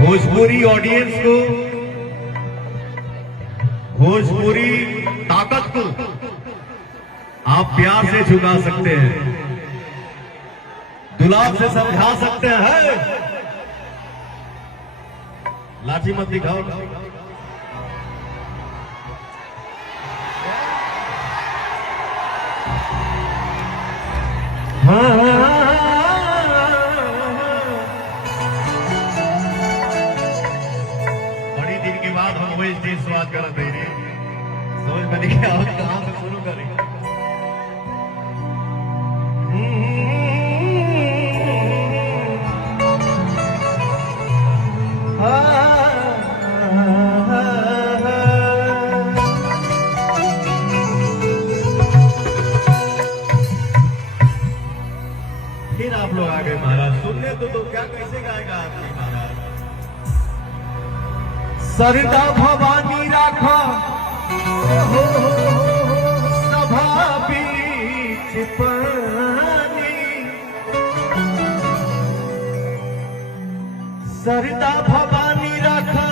Bhojpuri audience को, भोजपुरी ताकत को आप प्यार से झुका सकते हैं, गुलाब से समझा सकते हैं। लाठी मत दिखाओ। बड़ी दिन के बाद हम वही चीज स्वाद कर दे रहे, समझ में नहीं आया कहां से शुरू करें। फिर आप लोग आ गए महाराज, सुनने तो क्या कैसे गाएगा आपकी महाराज। सरदा भवानी राखा सभा बीच पानी, सरदा भवानी राखा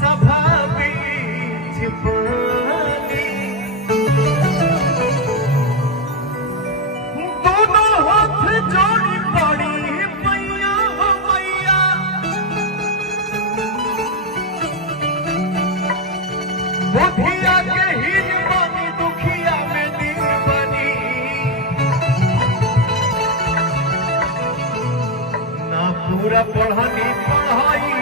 सभा बीच पानी, दोनों हाथ जोड़ी पड़ी मैया हो मैया, बुधिया के हीन बनी दुखिया में दिन बनी, ना पूरा पढ़नी पढ़ाई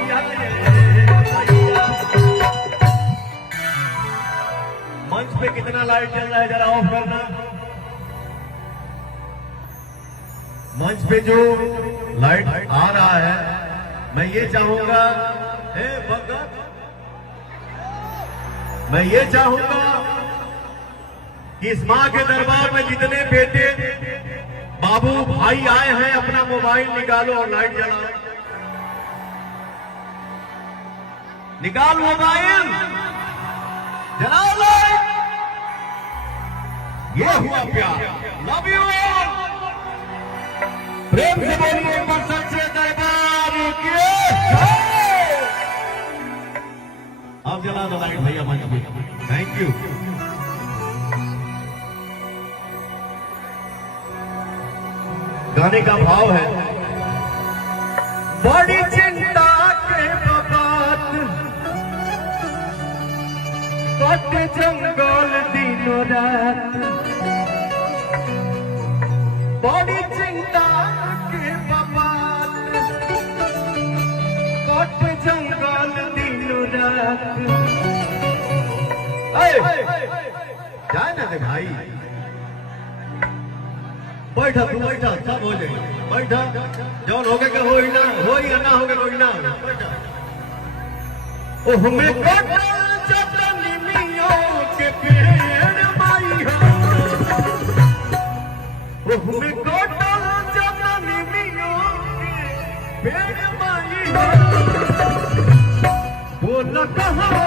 मंच पे कितना लाइट चल रहा है जरा ऑफ करना। मंच पे जो लाइट आ रहा है, मैं ये चाहूंगा, हे भगत, मैं ये चाहूंगा कि इस मां के दरबार में जितने बेटे बाबू भाई आए हैं, अपना मोबाइल निकालो और लाइट जलाओ। निकाल मोबाइल, जलाओ लाइट। ये हुआ प्यार। Love you all. प्रेम से बोलिए पर सच्चे दरबार की जय। आप जला दो लाइट भैया मंच पे। Thank you. गाने का भाव है, बड़ी चिंता के बात कट जंगल दिनों रात, बड़ी चिंता के बात कट जंगल दिनों रात। जाए ना रे भाई, बैठा तू बैठा, सब हो जाएगा। बैठा, जौन हो गए हो ही ना, हो ही ना हो गए कोई ना हो। बैठा। ओ हमें कटल चटनी मियों के पेड़ माई हो, ओ हमें कटल चटनी मियों के पेड़ माई हो, बोल कहाँ हो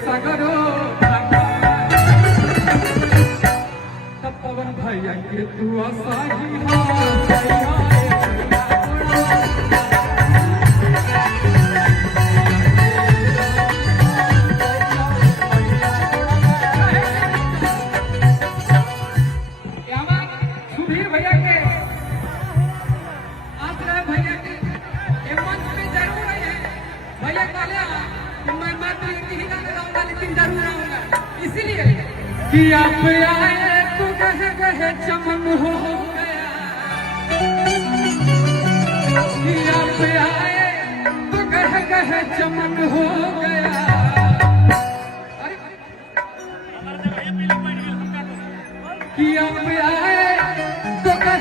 सागरो तब पवन भैया के तू आसाही सुधीर भैया के आश्रय भैया के मंच पे जरूर है। भैया काले मैं मात्र एक ही गाना गाऊंगा, लेकिन जरूर आऊंगा, इसीलिए कि आप आए तो कहे कहे चमन हो गया, कि आप आए तो कहे कहे चमन हो गया। अरे कि आप आए तो कहे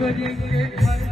नौकरी के घर